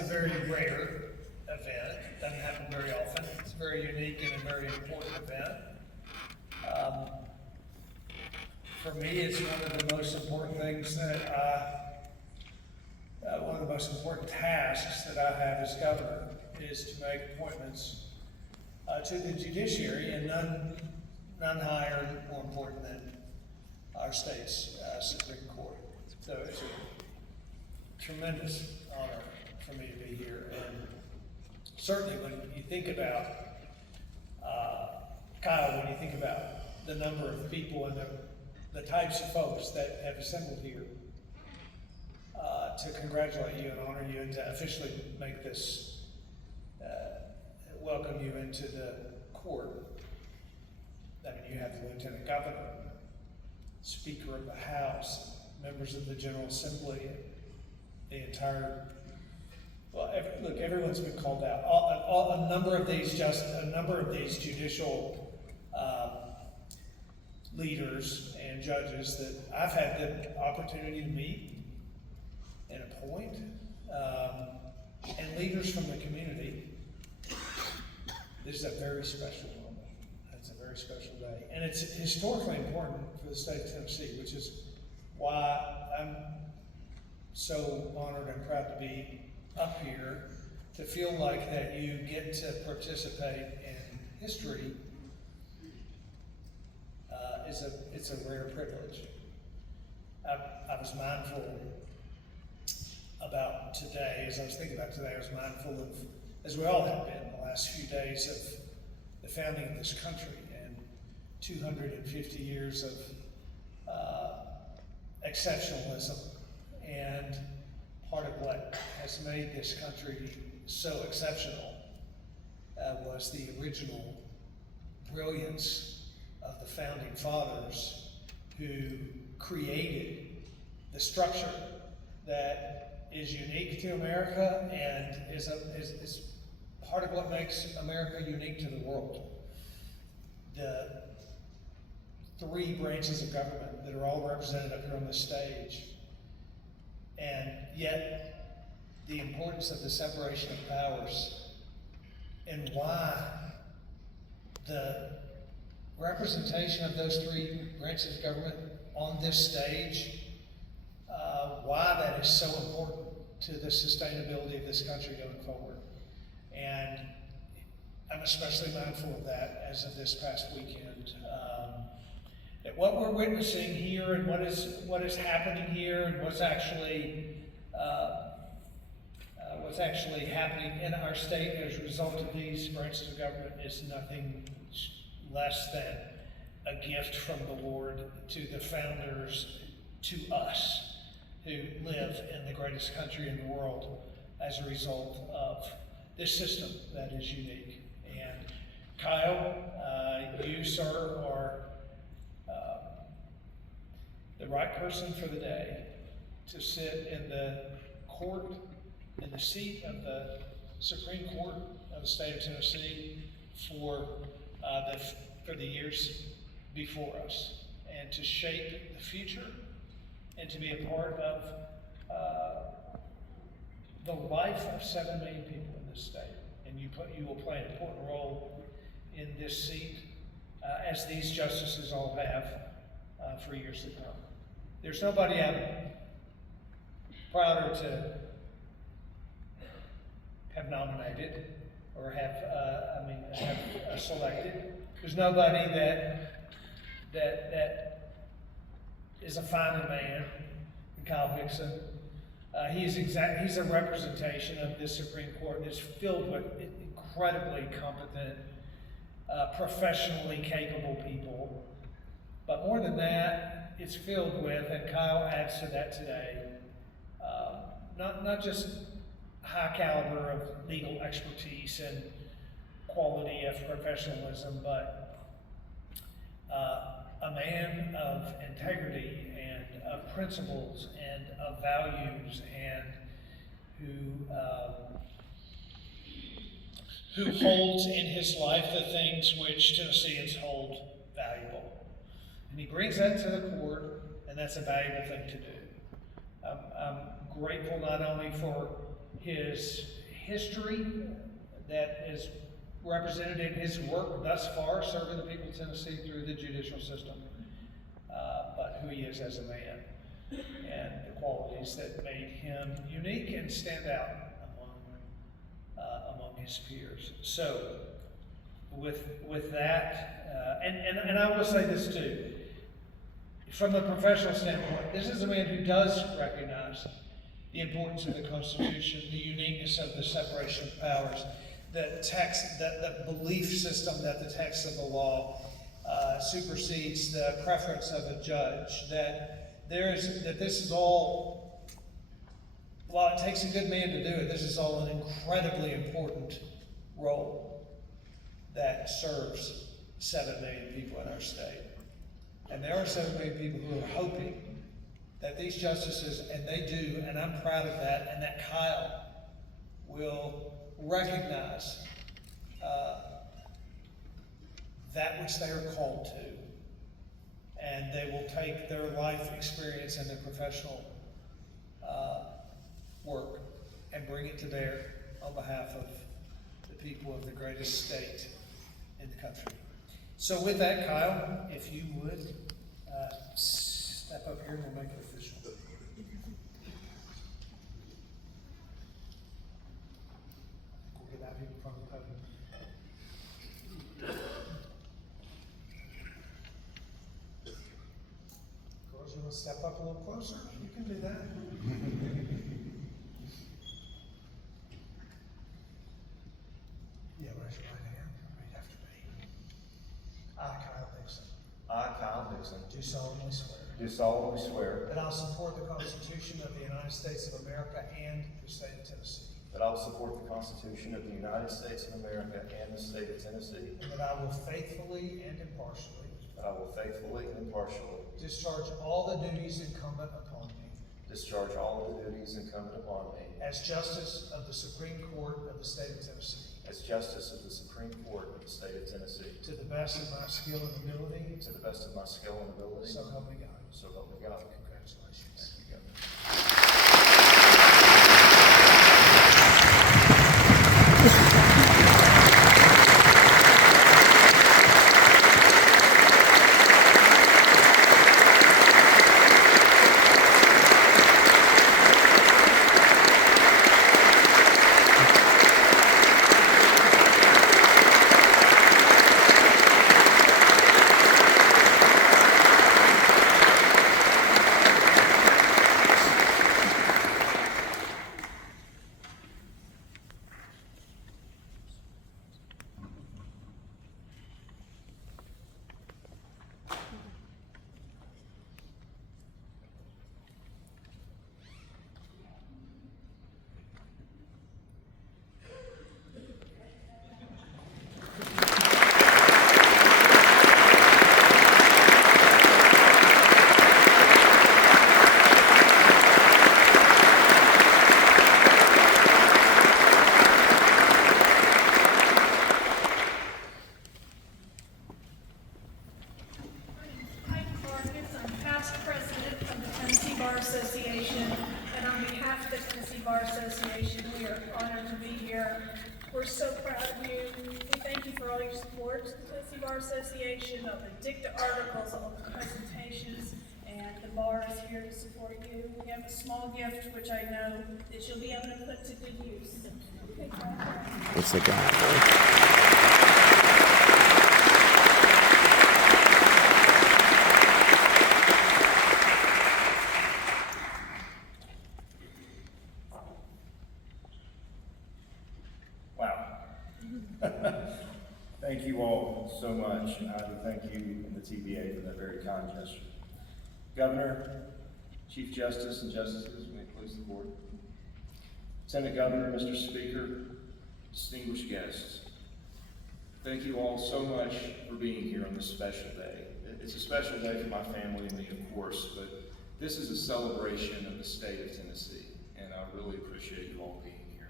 a very rare event. It doesn't happen very often. It's a very unique and a very important event. For me, it's one of the most important things one of the most important tasks that I have as governor is to make appointments to the judiciary, and none higher or more important than our state's Supreme Court. So it's a tremendous honor for me to be here. And certainly when you think about, Kyle, when you think about the number of people and the types of folks that have assembled here to congratulate you and honor you and to officially make this, welcome you into the court. I mean, you have the Lieutenant Governor, Speaker of the House, members of the General Assembly, the entire, well, look, everyone's been called out. A number of these judicial leaders and judges that I've had the opportunity to meet and appoint, and leaders from the community. This is a very special moment. It's a very special day. And it's historically important for the state of Tennessee, which is why I'm so honored and proud to be up here, to feel like that you get to participate in history. It's a rare privilege. I was mindful about today, as I was thinking about today, I was mindful of, as we all have been the last few days, of the founding of this country and 250 years of exceptionalism. And part of what has made this country so exceptional was the original brilliance of the founding fathers who created the structure that is unique to America and is part of what makes America unique to the world. The three branches of government that are all represented up here on this stage, and yet the importance of the separation of powers and why the representation of those three branches of government on this stage, why that is so important to the sustainability of this country going forward. And I'm especially mindful of that as of this past weekend. That what we're witnessing here and what is happening here and what's actually happening in our state as a result of these branches of government is nothing less than a gift from the Lord to the founders, to us who live in the greatest country in the world as a result of this system that is unique. And Kyle, you, sir, are the right person for the day to sit in the court, in the seat of the Supreme Court of the state of Tennessee for the years before us, and to shape the future, and to be a part of the life of 7 million people in this state. And you will play an important role in this seat, as these justices all have for years to come. There's nobody I'm prouder to have nominated or have selected. There's nobody that is a finer man than Kyle Hixson. He's a representation of this Supreme Court that's filled with incredibly competent, professionally capable people. But more than that, it's filled with, and Kyle adds to that today, not just high caliber of legal expertise and quality of professionalism, but a man of integrity and of principles and of values, and who holds in his life the things which Tennesseans hold valuable. And he brings that to the court, and that's a valuable thing to do. I'm grateful not only for his history that is represented in his work thus far, serving the people of Tennessee through the judicial system, but who he is as a man, and the qualities that made him unique and stand out among his peers. So, with that, and I will say this too, from the professional standpoint, this is a man who does recognize the importance of the Constitution, the uniqueness of the separation of powers, the text, the belief system that the text of the law supersedes the preference of a judge, that this is all, while it takes a good man to do it, this is all an incredibly important role that serves 7 million people in our state. And there are 7 million people who are hoping that these justices, and they do, and I'm proud of that, and that Kyle will recognize that which they are called to, and they will take their life experience and their professional work and bring it to bear on behalf of the people of the greatest state in the country. So with that, Kyle, if you would step up here and we'll make it official. We'll get out here in front of the podium. Girls, you want to step up a little closer? You can do that. Yeah, raise your right hand. Repeat after me. I, Kyle Hixson, I, Kyle Hixson, do solemnly swear do solemnly swear that I will support the Constitution of the United States of America and the state of Tennessee, that I will support the Constitution of the United States of America and the state of Tennessee, and that I will faithfully and impartially that I will faithfully and impartially discharge all the duties incumbent upon me discharge all of the duties incumbent upon me as Justice of the Supreme Court of the state of Tennessee, as Justice of the Supreme Court of the state of Tennessee, to the best of my skill and ability, to the best of my skill and ability, so help me God. so help me God. Congratulations. Thank you, Governor. Association, and on behalf of the Tennessee Bar Association, we are honored to be here. We're so proud of you. We thank you for all your support to the Tennessee Bar Association, of the dicta articles, all the presentations, and the bar is here to support you. We have a small gift, which I know that you'll be able to put to good use. It's a guy. Thank you all so much. I do thank you and the TBA for that very kind gesture. Governor, Chief Justice, and Justices, may it please the board. Lieutenant Governor, Mr. Speaker, distinguished guests, thank you all so much for being here on this special day. It's a special day for my family and me, of course, but this is a celebration of the state of Tennessee, and I really appreciate you all being here.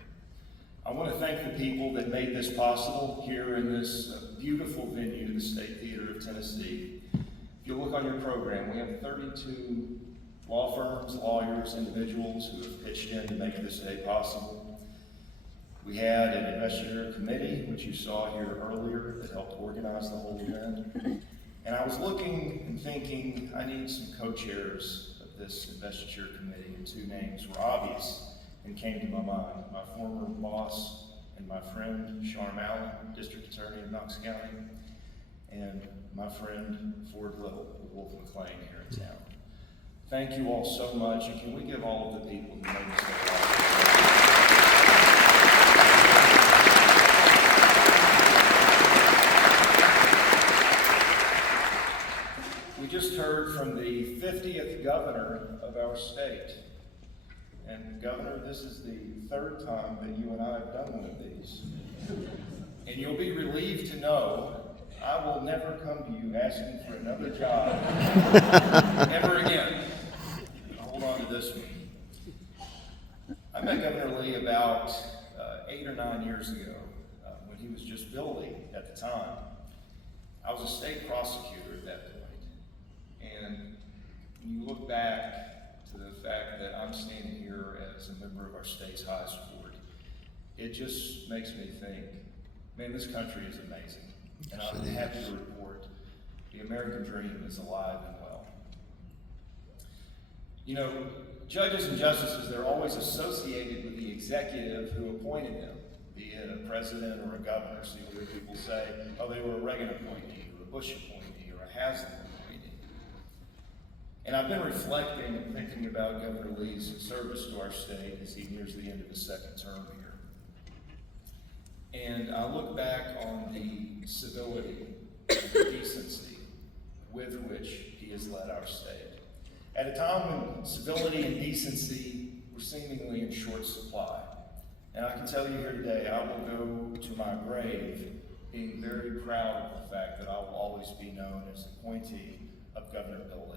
I want to thank the people that made this possible here in this beautiful venue, the State Theater of Tennessee. If you look on your program, we have 32 law firms, lawyers, individuals who have pitched in to make this day possible. We had an investiture committee, which you saw here earlier, that helped organize the whole event. And I was looking and thinking, I need some co-chairs of this investiture committee, and two names were obvious and came to my mind. My former boss and my friend, Sharm Allen, District Attorney of Knox County, and my friend, Ford Little, of Wolf McLean here in town. Thank you all so much, and can we give all of the people who made this possible? We just heard from the 50th governor of our state. And Governor, this is the third time that you and I have done one of these. And you'll be relieved to know I will never come to you asking for another job ever again. Hold on to this one. I met Governor Lee about 8 or 9 years ago when he was just building at the time. I was a state prosecutor at that point. And when you look back to the fact that I'm standing here as a member of our state's highest court, it just makes me think, man, this country is amazing. And I'm happy to report the American dream is alive and well. You know, judges and justices, they're always associated with the executive who appointed them, be it a president or a governor. So you hear people say, oh, they were a Reagan appointee, or a Bush appointee, or a Haslam appointee. And I've been reflecting and thinking about Governor Lee's service to our state as he nears the end of his second term here. And I look back on the civility and the decency with which he has led our state. At a time when civility and decency were seemingly in short supply. And I can tell you here today, I will go to my grave being very proud of the fact that I will always be known as an appointee of Governor Bill Lee.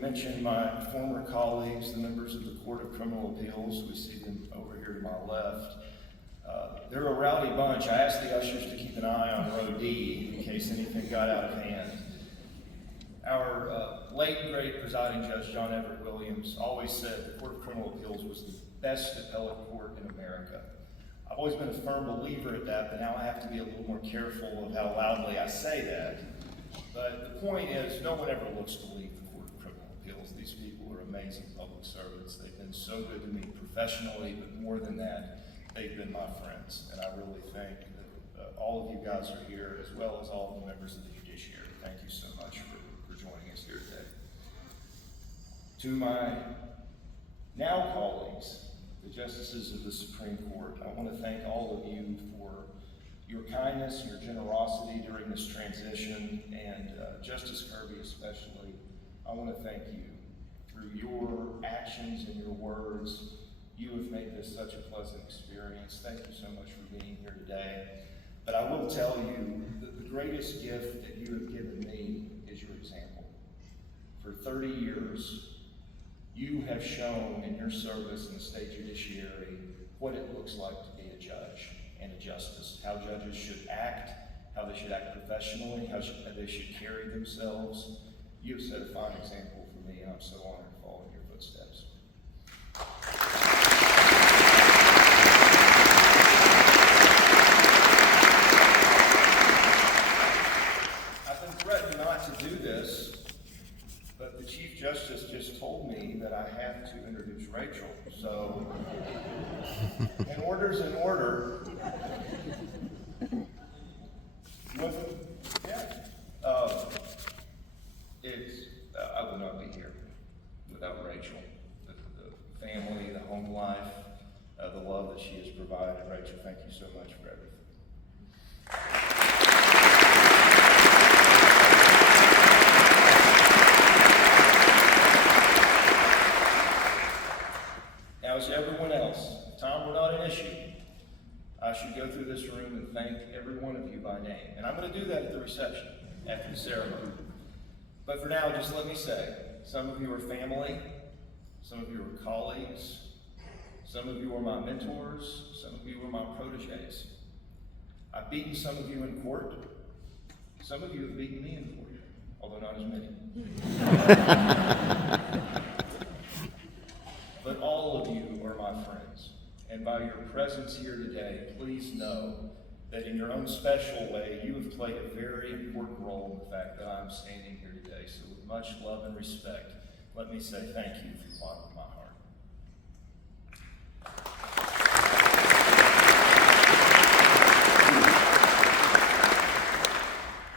Mention my former colleagues, the members of the Court of Criminal Appeals. We see them over here to my left. They're a rowdy bunch. I asked the ushers to keep an eye on row D in case anything got out of hand. Our late great presiding judge, John Everett Williams, always said the Court of Criminal Appeals was the best appellate court in America. I've always been a firm believer at that, but now I have to be a little more careful of how loudly I say that. But the point is, no one ever looks to leave the Court of Criminal Appeals. These people are amazing public servants. They've been so good to me professionally, but more than that, they've been my friends. And I really think that all of you guys are here, as well as all of the members of the judiciary. Thank you so much for joining us here today. To my now colleagues, the justices of the Supreme Court, I want to thank all of you for your kindness and your generosity during this transition, and Justice Kirby especially, I want to thank you. Through your actions and your words, you have made this such a pleasant experience. Thank you so much for being here today. But I will tell you that the greatest gift that you have given me is your example. For 30 years, you have shown in your service in the state judiciary what it looks like to be a judge and a justice, how judges should act, how they should act professionally, how they should carry themselves. You've set a fine example for me, and I'm so honored to follow in your footsteps. I've been threatened not to do this, but the Chief Justice just told me that I have to introduce Rachel. So, in order's in order. I would not be here without Rachel. The family, the home life, the love that she has provided. Rachel, thank you so much for everything. Now, as everyone else, if time were not an issue, I should go through this room and thank every one of you by name. And I'm going to do that at the reception, after the ceremony. But for now, just let me say, some of you are family, some of you are colleagues, some of you are my mentors, some of you are my proteges. I've beaten some of you in court, Some of you have beaten me in for you, although not as many. But all of you are my friends, and by your presence here today, please know that in your own special way, you have played a very important role in the fact that I'm standing here today. So with much love and respect, let me say thank you from the bottom of my heart.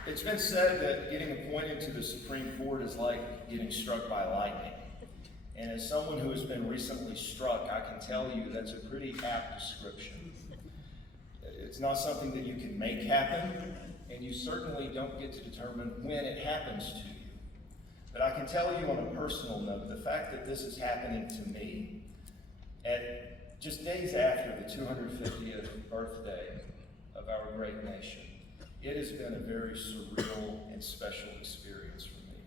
It's been said that getting appointed to the Supreme Court is like getting struck by lightning. And as someone who has been recently struck, I can tell you that's a pretty apt description. It's not something that you can make happen, and you certainly don't get to determine when it happens to you. But I can tell you on a personal note, the fact that this is happening to me at just days after the 250th birthday of our great nation, it has been a very surreal and special experience for me.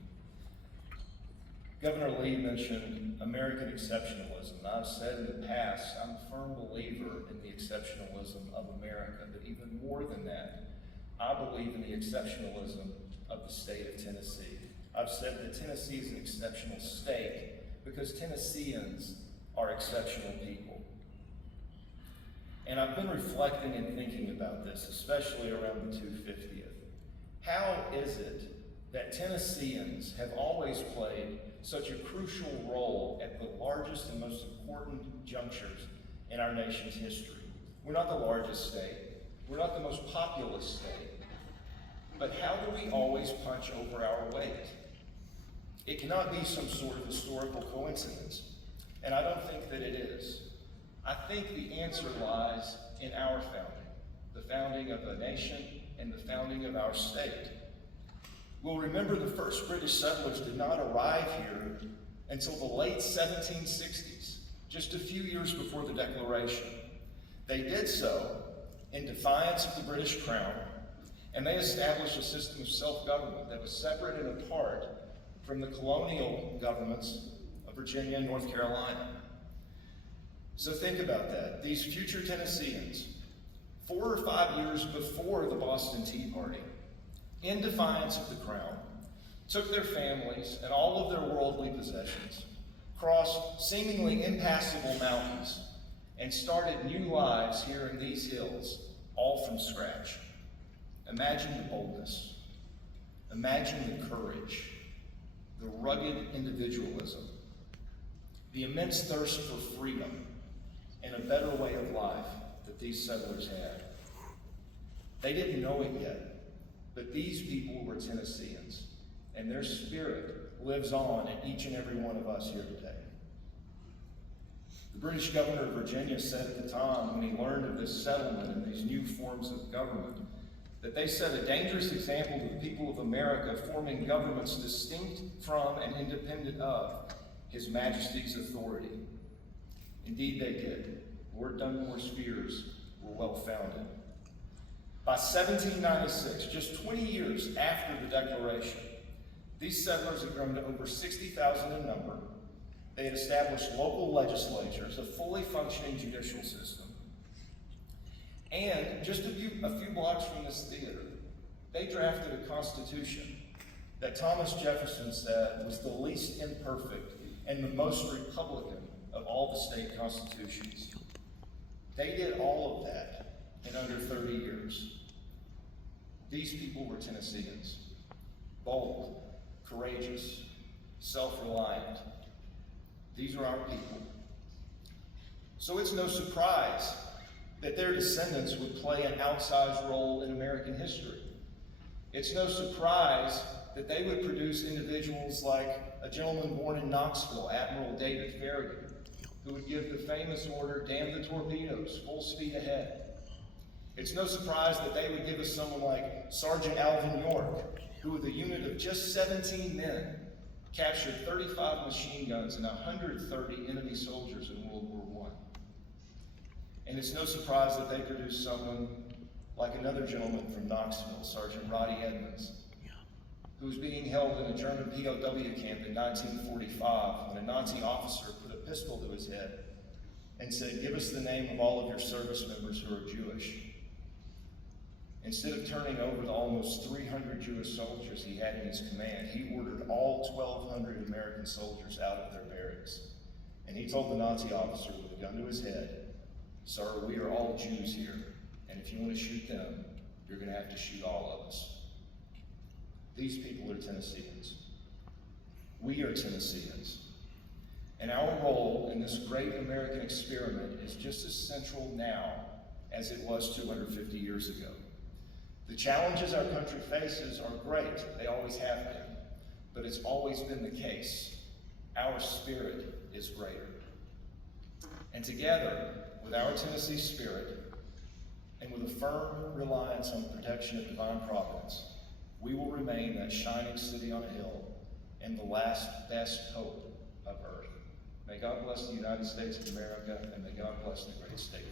Governor Lee mentioned American exceptionalism. I've said in the past, I'm a firm believer in the exceptionalism of America, but even more than that, I believe in the exceptionalism of the state of Tennessee. I've said that Tennessee is an exceptional state because Tennesseans are exceptional people. And I've been reflecting and thinking about this, especially around the 250th. How is it that Tennesseans have always played such a crucial role at the largest and most important junctures in our nation's history? We're not the largest state. We're not the most populous state. But how do we always punch over our weight? It cannot be some sort of historical coincidence, and I don't think that it is. I think the answer lies in our founding, the founding of the nation and the founding of our state. We'll remember the first British settlers did not arrive here until the late 1760s, just a few years before the Declaration. They did so in defiance of the British Crown, and they established a system of self-government that was separate and apart from the colonial governments of Virginia and North Carolina. So think about that. These future Tennesseans, 4 or 5 years before the Boston Tea Party, in defiance of the Crown, took their families and all of their worldly possessions, crossed seemingly impassable mountains, and started new lives here in these hills, all from scratch. Imagine the boldness. Imagine the courage, the rugged individualism, the immense thirst for freedom and a better way of life that these settlers had. They didn't know it yet, but these people were Tennesseans, and their spirit lives on in each and every one of us here today. The British governor of Virginia said at the time, when he learned of this settlement and these new forms of government, that they set a dangerous example to the people of America, forming governments distinct from and independent of His Majesty's authority. Indeed, they did. Lord Dunmore's fears were well-founded. By 1796, just 20 years after the Declaration, these settlers had grown to over 60,000 in number. They had established local legislatures, a fully functioning judicial system. And just a few blocks from this theater, they drafted a constitution that Thomas Jefferson said was the least imperfect and the most Republican of all the state constitutions. They did all of that in under 30 years. These people were Tennesseans, bold, courageous, self-reliant. These are our people. So it's no surprise that their descendants would play an outsized role in American history. It's no surprise that they would produce individuals like a gentleman born in Knoxville, Admiral David Farragut, who would give the famous order, "Damn the torpedoes, full speed ahead." It's no surprise that they would give us someone like Sergeant Alvin York, who with a unit of just 17 men, captured 35 machine guns and 130 enemy soldiers in World War I. And it's no surprise that they produced someone like another gentleman from Knoxville, Sergeant Roddy Edmonds, who was being held in a German POW camp in 1945 when a Nazi officer put a pistol to his head and said, "Give us the name of all of your service members who are Jewish." Instead of turning over the almost 300 Jewish soldiers he had in his command, he ordered all 1,200 American soldiers out of their barracks. And he told the Nazi officer with a gun to his head, "Sir, we are all Jews here, and if you want to shoot them, you're going to have to shoot all of us." These people are Tennesseans. We are Tennesseans. And our role in this great American experiment is just as central now as it was 250 years ago. The challenges our country faces are great. They always have been. But it's always been the case. Our spirit is greater. And together, with our Tennessee spirit, and with a firm reliance on the protection of divine providence, we will remain that shining city on a hill and the last best hope of earth. May God bless the United States of America, and may God bless the great state